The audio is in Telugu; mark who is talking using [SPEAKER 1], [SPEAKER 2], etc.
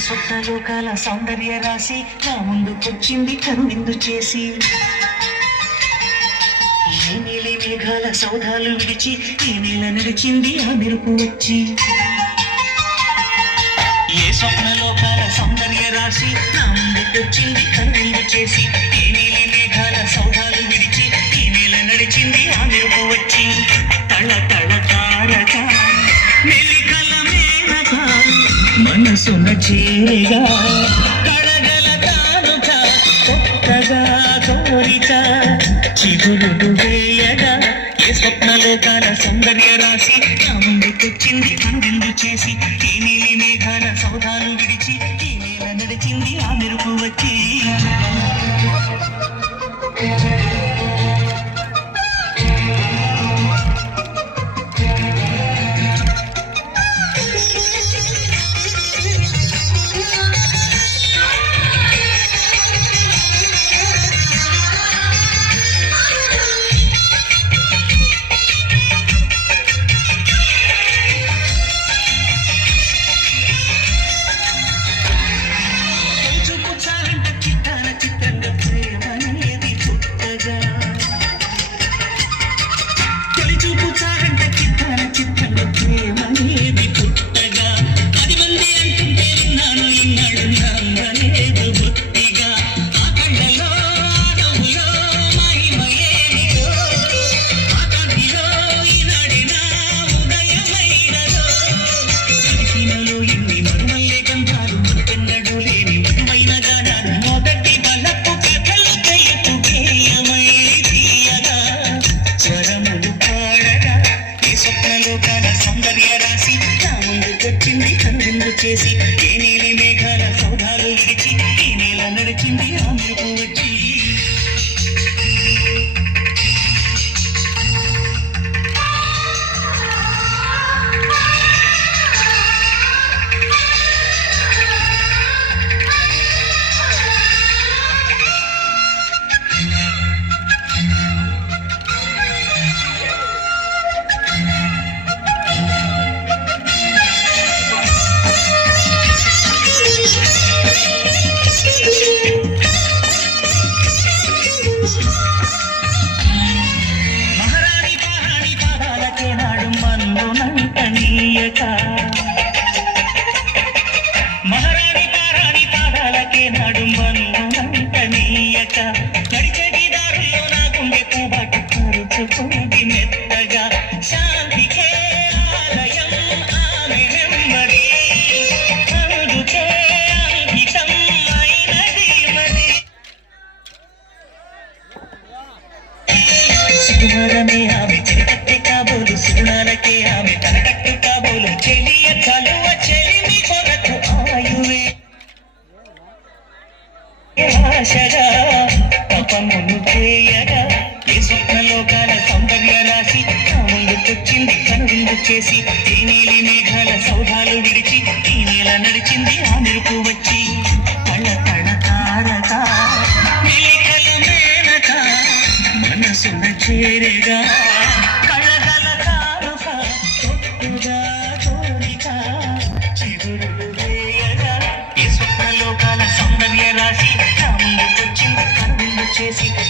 [SPEAKER 1] స్వప్న లోకాల సౌందర్య రాశి నా ముందుకొచ్చింది కనువిందు చేసి. ఏ నీలి మేఘాల సౌధాలు విడిచి ఈ నేల నడిచింది ఆ మెరుపు వచ్చి. ఏ స్వప్న లోకాల సౌందర్య రాశి నా ముందుకొచ్చింది కనువిందు చేసి. మనసున చేరగా కళగల తానుక కొత్తగా కోరిక చిగురులు వేయగా ఏ స్వప్నలోకాల సౌందర్య రాశి నా ముందుకొచ్చింది కనువిందు చేసి ఏ నీలి మేఘాల సౌధాలు విడిచి ఏ నేల నడిచింది ఆ మెరుపు వచ్చి. స్వరములు పాడగా ఈ స్వప్నలోకాల సౌందర్య రాశి నా ముందుకొచ్చింది కనువిందు చేసి ఏ నీలి మేఘాల సౌధాలు విడిచి ఈ నేల నడిచింది ఆ మెరుపు వచ్చి ఆమె తనకట్టు కాబోలు చెలియ చలువ చెలిమి కొరకు ఆయువే. ఆశగా తపమును చేయగా ఏ స్వప్నలోకాల సౌందర్య రాశి ముందుకొచ్చింది కనువిందు చేసి ఈ నీలి మేఘాల సౌధాలు విడిచి ఈ నేల నడిచింది ఆ మెరుపు వచ్చి. తళ తళ తారక మనసున చేరగా. చేసి